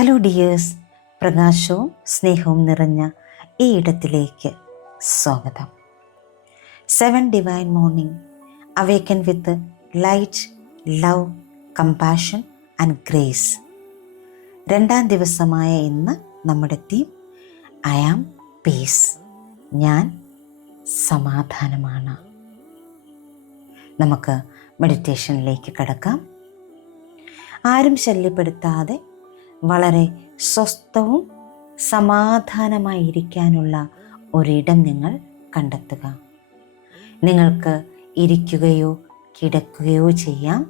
Hello dears, പ്രകാശവും സ്നേഹവും നിറഞ്ഞ ഈ ഇടത്തിലേക്ക് സ്വാഗതം. 7 divine morning awaken with light, love, compassion and grace. 2ാം ദിവസമായ ഇന്ന് നമ്മുടെ തീം ഐ ആം പീസ്. ഞാൻ സമാധാനമാണ്. നമുക്ക് മെഡിറ്റേഷനിലേക്ക് കടക്കാം. ആരും ശല്യപ്പെടുത്താതെ വളരെ സ്വസ്ഥവും സമാധാനമായിരിക്കാനുള്ള ഒരിടം നിങ്ങൾ കണ്ടെത്തുക. നിങ്ങൾക്ക് ഇരിക്കുകയോ കിടക്കുകയോ ചെയ്യാം.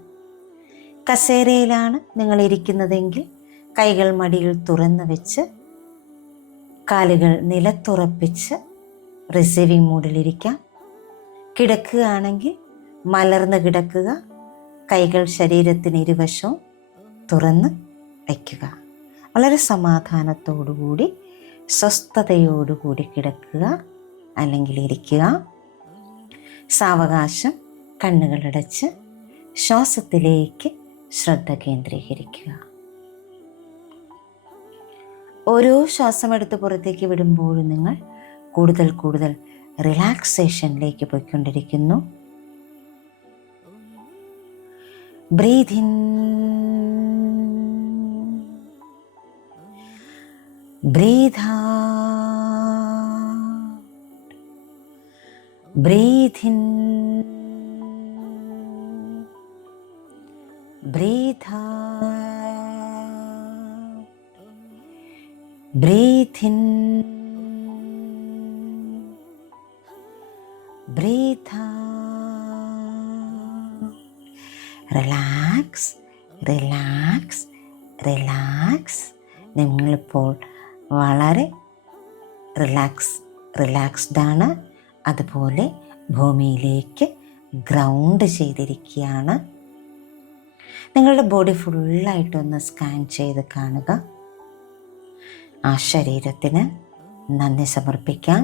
കസേരയിലാണ് നിങ്ങൾ ഇരിക്കുന്നതെങ്കിൽ കൈകൾ മടിയിൽ തുറന്നു വെച്ച് കാലുകൾ നിലത്തുറപ്പിച്ച് റിസീവിംഗ് മൂഡിലിരിക്കാം. കിടക്കുകയാണെങ്കിൽ മലർന്ന് കിടക്കുക. കൈകൾ ശരീരത്തിന് ഇരുവശവും തുറന്ന് വയ്ക്കുക. വളരെ സമാധാനത്തോടുകൂടി സ്വസ്ഥതയോടുകൂടി കിടക്കുക അല്ലെങ്കിൽ ഇരിക്കുക. സാവകാശം കണ്ണുകളടച്ച് ശ്വാസത്തിലേക്ക് ശ്രദ്ധ കേന്ദ്രീകരിക്കുക. ഓരോ ശ്വാസമെടുത്ത് പുറത്തേക്ക് വിടുമ്പോഴും നിങ്ങൾ കൂടുതൽ കൂടുതൽ റിലാക്സേഷനിലേക്ക് പോയിക്കൊണ്ടിരിക്കുന്നു. Breathe in, breathe out, breathe in, breathe out, breathe in, breathe out. Relax, relax, relax. നിങ്ങളിപ്പോൾ വളരെ റിലാക്സ്ഡ് ആണ്. അതുപോലെ ഭൂമിയിലേക്ക് ഗ്രൗണ്ട് ചെയ്തിരിക്കുകയാണ്. നിങ്ങളുടെ ബോഡി ഫുള്ളായിട്ടൊന്ന് സ്കാൻ ചെയ്ത് കാണുക. ആ ശരീരത്തിന് നന്ദി സമർപ്പിക്കാം.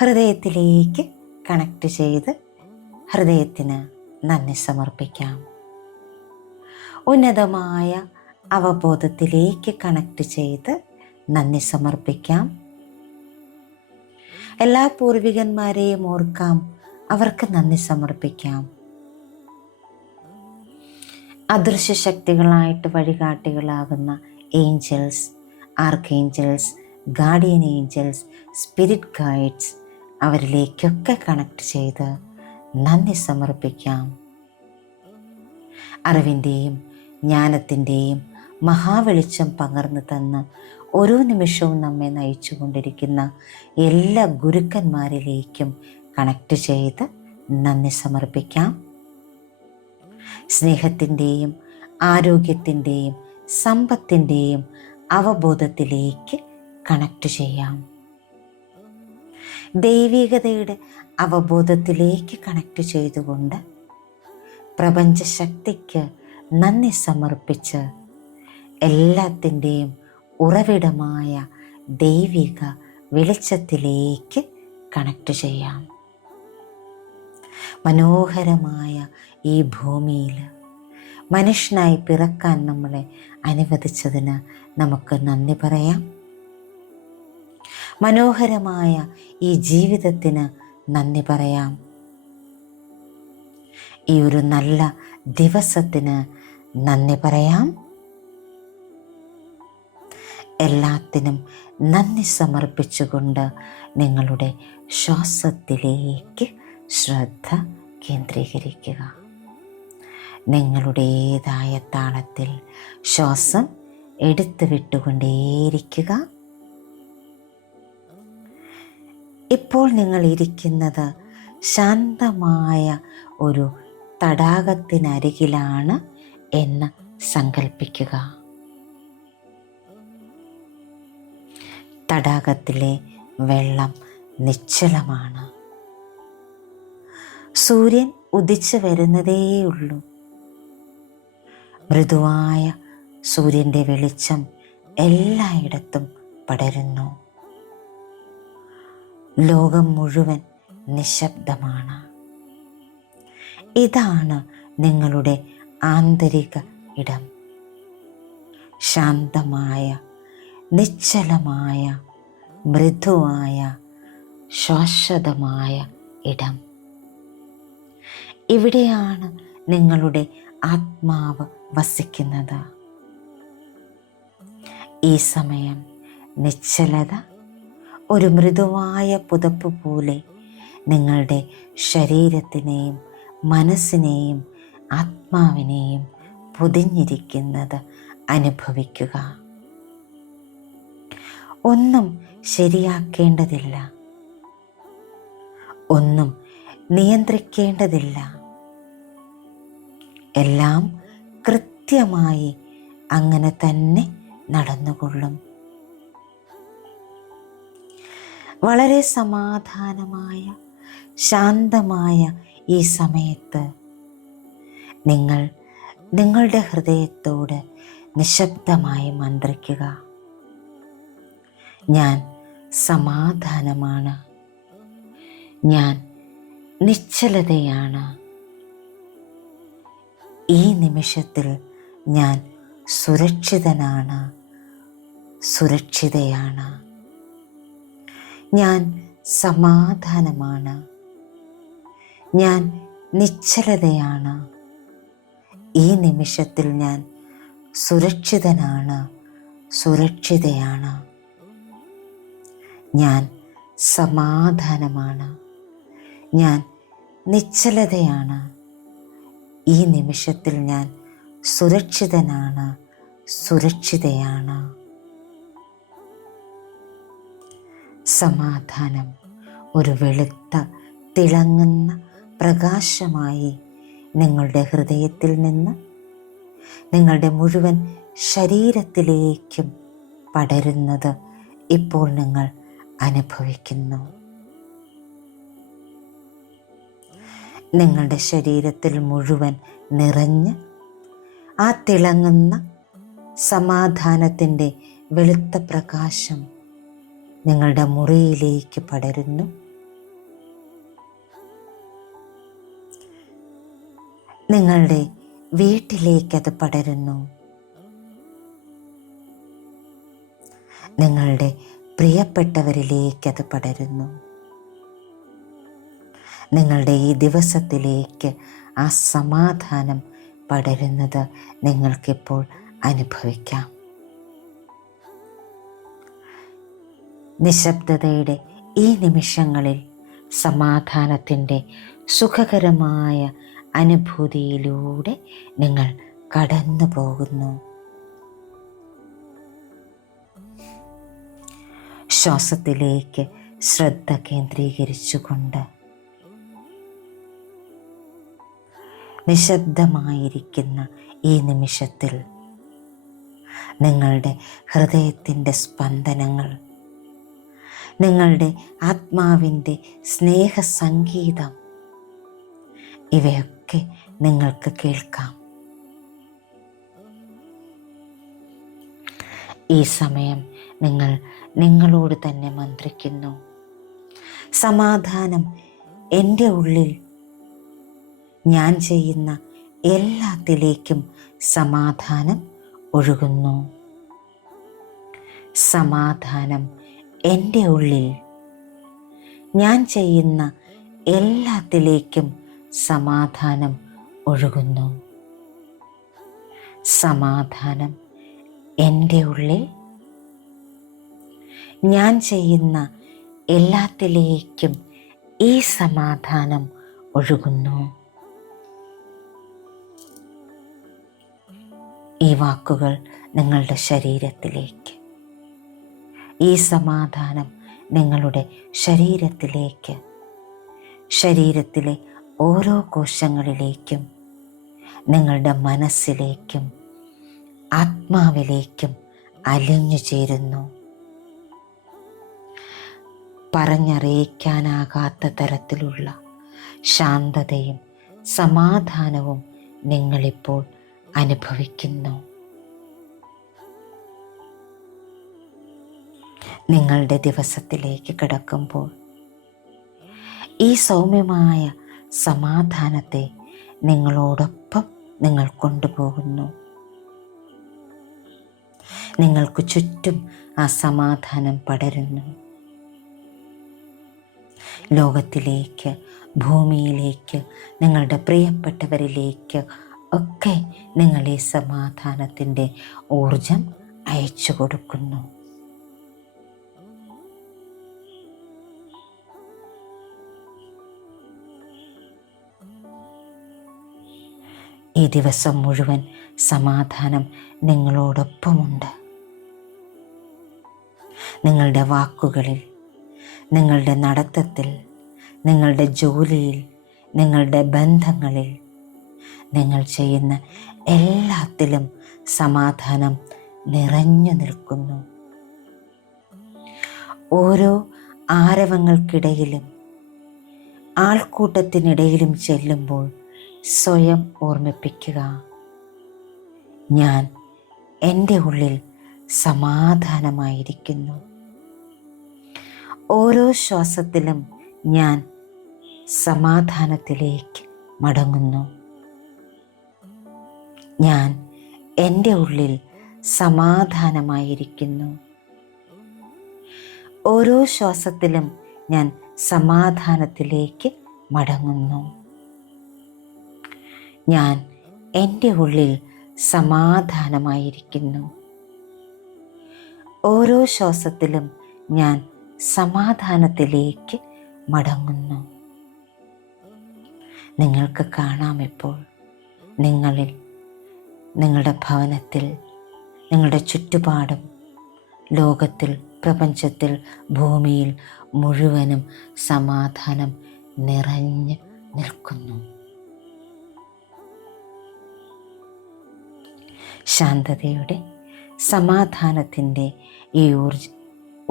ഹൃദയത്തിലേക്ക് കണക്ട് ചെയ്ത് ഹൃദയത്തിന് നന്ദി സമർപ്പിക്കാം. ഉന്നതമായ അവബോധത്തിലേക്ക് കണക്ട് ചെയ്ത് നന്ദി സമർപ്പിക്കാം. എല്ലാ പൂർവികന്മാരെയും ഓർക്കാം, അവർക്ക് നന്ദി സമർപ്പിക്കാം. അദൃശ്യ ശക്തികളായിട്ട് വഴികാട്ടികളാകുന്ന angels, archangels, guardian angels, spirit guides, അവരിലേക്കൊക്കെ കണക്ട് ചെയ്ത് നന്ദി സമർപ്പിക്കാം. അറിവിൻ്റെയും ജ്ഞാനത്തിൻ്റെയും മഹാവെളിച്ചം പകർന്നു തന്ന് ഓരോ നിമിഷവും നമ്മെ നയിച്ചു കൊണ്ടിരിക്കുന്ന എല്ലാ ഗുരുക്കന്മാരിലേക്കും കണക്ട് ചെയ്ത് നന്ദി സമർപ്പിക്കാം. സ്നേഹത്തിൻ്റെയും ആരോഗ്യത്തിൻ്റെയും സമ്പത്തിൻ്റെയും അവബോധത്തിലേക്ക് കണക്ട് ചെയ്യാം. ദൈവികതയുടെ അവബോധത്തിലേക്ക് കണക്ട് ചെയ്തുകൊണ്ട് പ്രപഞ്ചശക്തിക്ക് നന്ദി സമർപ്പിച്ച് എല്ലാത്തിൻ്റെയും ഉറവിടമായ ദൈവിക വെളിച്ചത്തിലേക്ക് കണക്ട് ചെയ്യാം. മനോഹരമായ ഈ ഭൂമിയിൽ മനുഷ്യനായി പിറക്കാൻ നമ്മളെ അനുവദിച്ചതിന് നമുക്ക് നന്ദി പറയാം. മനോഹരമായ ഈ ജീവിതത്തിന് നന്ദി പറയാം. ഈ ഒരു നല്ല ദിവസത്തിന് നന്ദി പറയാം. എല്ലാത്തിനും നന്ദി സമർപ്പിച്ചുകൊണ്ട് നിങ്ങളുടെ ശ്വാസത്തിലേക്ക് ശ്രദ്ധ കേന്ദ്രീകരിക്കുക. നിങ്ങളുടേതായ താളത്തിൽ ശ്വാസം എടുത്തു വിട്ടുകൊണ്ടേയിരിക്കുക. ഇപ്പോൾ നിങ്ങൾ ഇരിക്കുന്നത് ശാന്തമായ ഒരു തടാകത്തിനരികിലാണ് എന്ന് സങ്കൽപ്പിക്കുക. തടാകത്തിലെ വെള്ളം നിശ്ചലമാണ്. സൂര്യൻ ഉദിച്ചു വരുന്നതേയുള്ളൂ. മൃദുവായ സൂര്യൻ്റെ വെളിച്ചം എല്ലായിടത്തും പടരുന്നു. ലോകം മുഴുവൻ നിശബ്ദമാണ്. ഇതാണ് നിങ്ങളുടെ ആന്തരിക ഇടം. ശാന്തമായ, നിശ്ചലമായ, മൃദുവായ, ശാശ്വതമായ ഇടം. ഇവിടെയാണ് നിങ്ങളുടെ ആത്മാവ് വസിക്കുന്നത്. ഈ സമയം നിശ്ചലത ഒരു മൃദുവായ പുതപ്പ് പോലെ നിങ്ങളുടെ ശരീരത്തിനെയും മനസ്സിനെയും ആത്മാവിനെയും പൊതിഞ്ഞിരിക്കുന്നത് അനുഭവിക്കുക. ഒന്നും ശരിയാക്കേണ്ടതില്ല, ഒന്നും നിയന്ത്രിക്കേണ്ടതില്ല. എല്ലാം കൃത്യമായി അങ്ങനെ തന്നെ നടന്നുകൊള്ളും. വളരെ സമാധാനമായ, ശാന്തമായ ഈ സമയത്ത് നിങ്ങൾ നിങ്ങളുടെ ഹൃദയത്തോട് നിശബ്ദമായി മന്ത്രിക്കുക. ഞാൻ സമാധാനമാണ്, ഞാൻ നിശ്ചലതയാണ്. ഈ നിമിഷത്തിൽ ഞാൻ സുരക്ഷിതനാണ്, സുരക്ഷിതയാണ്. ഞാൻ സമാധാനമാണ്, ഞാൻ നിശ്ചലതയാണ്. ഈ നിമിഷത്തിൽ ഞാൻ സുരക്ഷിതനാണ്, സുരക്ഷിതയാണ്. ഞാൻ സമാധാനമാണ്, ഞാൻ നിശ്ചലതയാണ്. ഈ നിമിഷത്തിൽ ഞാൻ സുരക്ഷിതനാണ്, സുരക്ഷിതയാണ്. സമാധാനം ഒരു വെളുത്ത തിളങ്ങുന്ന പ്രകാശമായി നിങ്ങളുടെ ഹൃദയത്തിൽ നിന്ന് നിങ്ങളുടെ മുഴുവൻ ശരീരത്തിലേക്കും പടരുന്നത് ഇപ്പോൾ നിങ്ങൾ അനുഭവിക്കുന്നു. നിങ്ങളുടെ ശരീരത്തിൽ മുഴുവൻ നിറഞ്ഞ് ആ തിളങ്ങുന്ന സമാധാനത്തിൻ്റെ വെളുത്ത പ്രകാശം നിങ്ങളുടെ മുറിയിലേക്ക് പടരുന്നു. നിങ്ങളുടെ വീട്ടിലേക്കത് പടരുന്നു. നിങ്ങളുടെ പ്രിയപ്പെട്ടവരിലേക്കത് പടരുന്നു. നിങ്ങളുടെ ഈ ദിവസത്തിലേക്ക് ആ സമാധാനം പടരുന്നത് നിങ്ങൾക്കിപ്പോൾ അനുഭവിക്കാം. നിശബ്ദതയുടെ ഈ നിമിഷങ്ങളിൽ സമാധാനത്തിൻ്റെ സുഖകരമായ അനുഭൂതിയിലൂടെ നിങ്ങൾ കടന്നു പോകുന്നു. ശ്വാസത്തിലേക്ക് ശ്രദ്ധ കേന്ദ്രീകരിച്ചുകൊണ്ട് നിശബ്ദമായിരിക്കുന്ന ഈ നിമിഷത്തിൽ നിങ്ങളുടെ ഹൃദയത്തിൻ്റെ സ്പന്ദനങ്ങൾ, നിങ്ങളുടെ ആത്മാവിൻ്റെ സ്നേഹസംഗീതം ഇവയൊക്കെ നിങ്ങൾക്ക് കേൾക്കാം. ഈ സമയം നിങ്ങൾ നിങ്ങളോട് തന്നെ മന്ത്രിക്കുന്നു. സമാധാനം എൻ്റെ ഉള്ളിൽ. ഞാൻ ചെയ്യുന്ന എല്ലാത്തിലേക്കും സമാധാനം ഒഴുകുന്നു. സമാധാനം എൻ്റെ ഉള്ളിൽ. ഞാൻ ചെയ്യുന്ന എല്ലാത്തിലേക്കും സമാധാനം ഒഴുകുന്നു. സമാധാനം എൻ്റെ ഉള്ളിൽ. ഞാൻ ചെയ്യുന്ന എല്ലാത്തിലേക്കും ഈ സമാധാനം ഒഴുകുന്നു. ഈ വാക്കുകൾ നിങ്ങളുടെ ശരീരത്തിലേക്ക്, ഈ സമാധാനം നിങ്ങളുടെ ശരീരത്തിലേക്ക്, ശരീരത്തിലെ ഓരോ കോശങ്ങളിലേക്കും, നിങ്ങളുടെ മനസ്സിലേക്കും ആത്മാവിലേക്കും അലിഞ്ഞു ചേരുന്നു. പറഞ്ഞറിയിക്കാനാകാത്ത തരത്തിലുള്ള ശാന്തതയും സമാധാനവും നിങ്ങളിപ്പോൾ അനുഭവിക്കുന്നു. നിങ്ങളുടെ ദിവസത്തിലേക്ക് കടക്കുമ്പോൾ ഈ സൗമ്യമായ സമാധാനത്തെ നിങ്ങളോടൊപ്പം നിങ്ങൾ കൊണ്ടുപോകുന്നു. നിങ്ങൾക്ക് ചുറ്റും ആ സമാധാനം പടരുന്നു. ലോകത്തിലേക്ക്, ഭൂമിയിലേക്ക്, നിങ്ങളുടെ പ്രിയപ്പെട്ടവരിലേക്ക് ഒക്കെ നിങ്ങൾ ഈ സമാധാനത്തിൻ്റെ ഊർജം അയച്ചു കൊടുക്കുന്നു. ഈ ദിവസം മുഴുവൻ സമാധാനം നിങ്ങളോടൊപ്പമുണ്ട്. നിങ്ങളുടെ വാക്കുകളിൽ, നിങ്ങളുടെ നടത്തത്തിൽ, നിങ്ങളുടെ ജോലിയിൽ, നിങ്ങളുടെ ബന്ധങ്ങളിൽ, നിങ്ങൾ ചെയ്യുന്ന എല്ലാത്തിലും സമാധാനം നിറഞ്ഞു നിൽക്കുന്നു. ഓരോ ആരവങ്ങൾക്കിടയിലും ആൾക്കൂട്ടത്തിനിടയിലും ചെല്ലുമ്പോൾ സ്വയം ഓർമ്മിപ്പിക്കുക, ഞാൻ എൻ്റെ ഉള്ളിൽ സമാധാനമായിരിക്കുന്നു. ഓരോ ശ്വാസത്തിലും ഞാൻ സമാധാനത്തിലേക്ക് മടങ്ങുന്നു. ഞാൻ എൻ്റെ ഉള്ളിൽ സമാധാനമായിരിക്കുന്നു. ഓരോ ശ്വാസത്തിലും ഞാൻ സമാധാനത്തിലേക്ക് മടങ്ങുന്നു. ഞാൻ എൻ്റെ ഉള്ളിൽ സമാധാനമായിരിക്കുന്നു. ഓരോ ശ്വാസത്തിലും ഞാൻ സമാധാനത്തിലേക്ക് മടങ്ങുന്നു. നിങ്ങൾക്ക് കാണാം ഇപ്പോൾ നിങ്ങളിൽ, നിങ്ങളുടെ ഭവനത്തിൽ, നിങ്ങളുടെ ചുറ്റുപാടും, ലോകത്തിൽ, പ്രപഞ്ചത്തിൽ, ഭൂമിയിൽ മുഴുവനും സമാധാനം നിറഞ്ഞു നിൽക്കുന്നു. ശാന്തതയുടെ, സമാധാനത്തിൻ്റെ ഈ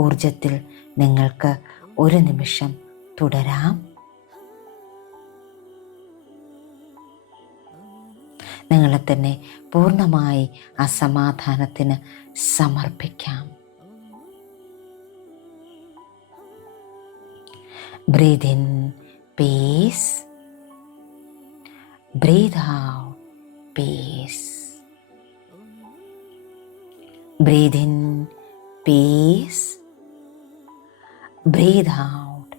ഊർജത്തിൽ നിങ്ങൾക്ക് ഒരു നിമിഷം തുടരാം. നിങ്ങളെ തന്നെ പൂർണ്ണമായി ആ സമാധാനത്തിന് സമർപ്പിക്കാം. Breathe in peace, breathe out peace. Breathe in peace, breathe out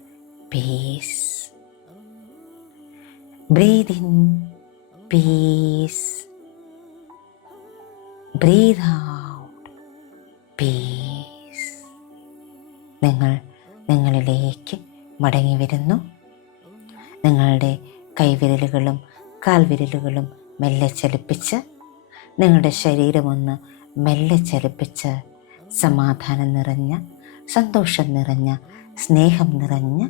peace. Breathe in peace, breathe out peace. നിങ്ങൾ നിങ്ങളിലേക്ക് മടങ്ങി വരുന്നു. നിങ്ങളുടെ കൈവിരലുകളും കാൽവിരലുകളും മെല്ലെ ചലിപ്പിച്ച്, നിങ്ങളുടെ ശരീരമൊന്ന് മെല്ലെ ചലിപ്പിച്ച്, സമാധാനം നിറഞ്ഞ, സന്തോഷം നിറഞ്ഞ, സ്നേഹം നിറഞ്ഞ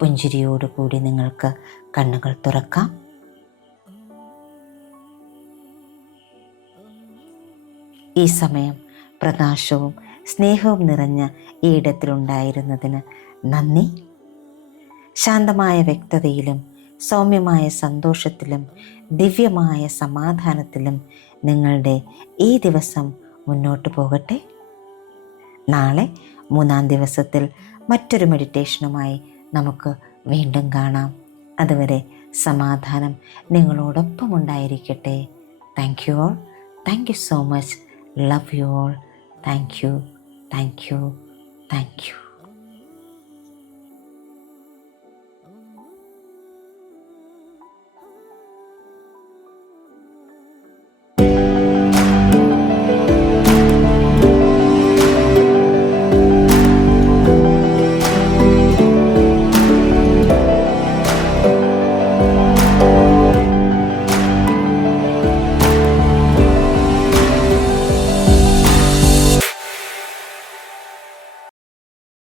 പുഞ്ചിരിയോടുകൂടി നിങ്ങൾക്ക് കണ്ണുകൾ തുറക്കാം. ഈ സമയം പ്രകാശവും സ്നേഹവും നിറഞ്ഞ ഈ ഇടത്തിലുണ്ടായിരുന്നതിന് നന്ദി. ശാന്തമായ വ്യക്തതയിലും സൗമ്യമായ സന്തോഷത്തിലും ദിവ്യമായ സമാധാനത്തിലും നിങ്ങളുടെ ഈ ദിവസം മുന്നോട്ട് പോകട്ടെ. നാളെ 3-ാം ദിവസത്തിൽ മറ്റൊരു മെഡിറ്റേഷനുമായി നമുക്ക് വീണ്ടും കാണാം. അതുവരെ സമാധാനം നിങ്ങളോടൊപ്പം ഉണ്ടായിരിക്കട്ടെ. Thank you all. Thank you so much. Love you all. Thank you, thank you, thank you.